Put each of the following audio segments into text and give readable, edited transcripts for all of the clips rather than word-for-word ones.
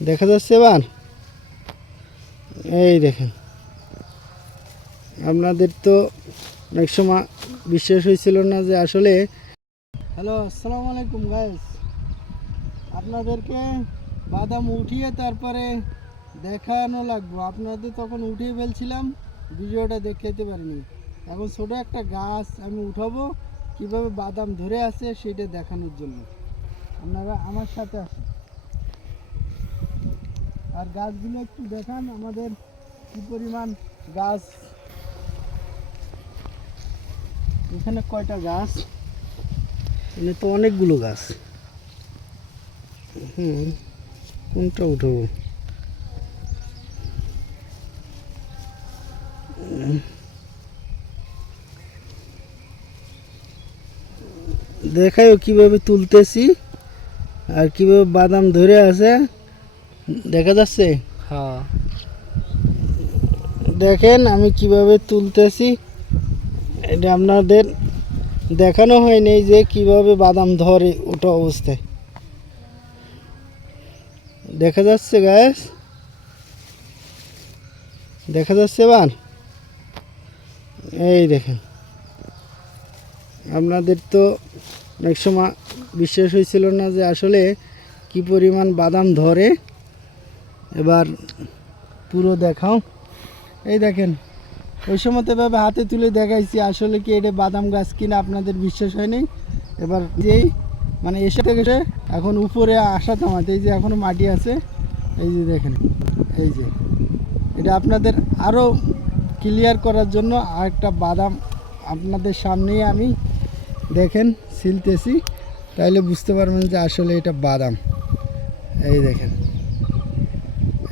দেখা যাচ্ছে এবার এই দেখেন আপনাদের তো অনেক সময় বিশ্বাস হয়েছিল না যে আসলে হ্যালো আসসালামু আলাইকুম গাইস আপনাদেরকে বাদাম উঠিয়ে তারপরে দেখানো লাগবে আপনাদের তখন উঠিয়ে ফেলছিলাম ভিডিওটা দেখাতে পারিনি এখন ছোট একটা গাছ আমি উঠাবো কিভাবে বাদাম ধরে আছে সেটা দেখানোর জন্য আপনারা আমার সাথে আসুন আর গাছগুলো একটু দেখান আমাদের কি পরিমাণ গাছ এখানে কয়টা গাছ এখানে তো অনেকগুলো গাছ কোনটা উঠাবো দেখাও কিভাবে তুলতেছি আর কিভাবে বাদাম ধরে আছে দেখা যাচ্ছে হ্যাঁ দেখেন আমি কিভাবে তুলতেছি এটা আপনাদের দেখানো হয়নি যে কিভাবে বাদাম ধরে ওটা অবস্থায় দেখা যাচ্ছে গাছ দেখা যাচ্ছে এবার এই দেখেন আপনাদের তো অনেক সময় বিশ্বাস হয়েছিল না যে আসলে কি পরিমাণ বাদাম ধরে এবার পুরো দেখাও এই দেখেন ওই সময় তো এভাবে হাতে তুলে দেখাইছি আসলে কি এটা বাদাম গাছ কিনা আপনাদের বিশ্বাস হয়নি এবার যেই মানে এসে থেকে এখন উপরে আসা থামাতে এই যে এখনও মাটি আছে এই যে দেখেন এই যে এটা আপনাদের আরও ক্লিয়ার করার জন্য আরেকটা বাদাম আপনাদের সামনেই আমি দেখেন ছিলতেছি তাইলে বুঝতে পারবেন যে আসলে এটা বাদাম এই দেখেন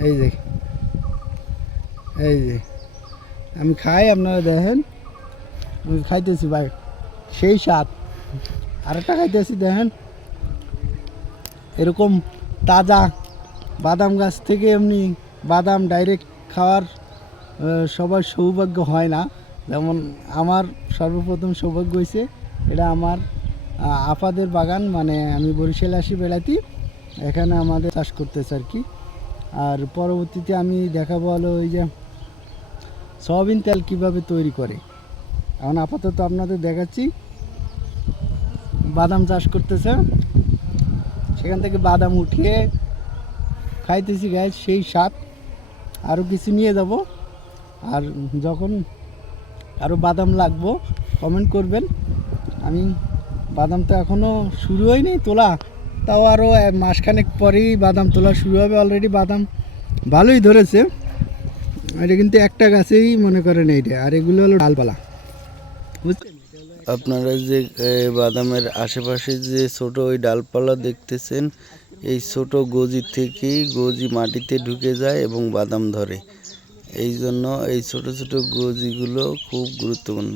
এই দেখেন এই যে আমি খাই আপনারা দেখেন আমি খাইতেছি ভাই সেই স্বাদ আরেকটা খাইতেছি দেখেন এরকম তাজা বাদাম গাছ থেকে এমনি বাদাম ডাইরেক্ট খাওয়ার সবার সৌভাগ্য হয় না যেমন আমার সর্বপ্রথম সৌভাগ্য হয়েছে এটা আমার আপাদের বাগান মানে আমি বরিশালে আসি বেড়াতে এখানে আমাদের চাষ করতেছে আর কি আর পরবর্তীতে আমি দেখাবো হলো ওই যে সয়াবিন তেল কীভাবে তৈরি করে এখন আপাতত আপনাদের দেখাচ্ছি বাদাম চাষ করতেছে সেখান থেকে বাদাম উঠিয়ে খাইতেছি গাছ সেই স্বাদ আরও কিছু নিয়ে যাব আর যখন আরও বাদাম লাগবো কমেন্ট করবেন আমি বাদাম তো এখনও শুরু হয়নি তোলা তাও আরও মাসখানেক পরেই বাদাম তোলা শুরু হবে অলরেডি বাদাম ভালোই ধরেছে এটা কিন্তু একটা গাছেই মনে করেন এইটা আর এগুলো হলো ডালপালা বুঝছেন আপনারা যে বাদামের আশেপাশে যে ছোট ওই ডালপালা দেখতেছেন এই ছোট গজি থেকেই গজি মাটিতে ঢুকে যায় এবং বাদাম ধরে এই জন্য এই ছোট ছোট গজিগুলো খুব গুরুত্বপূর্ণ।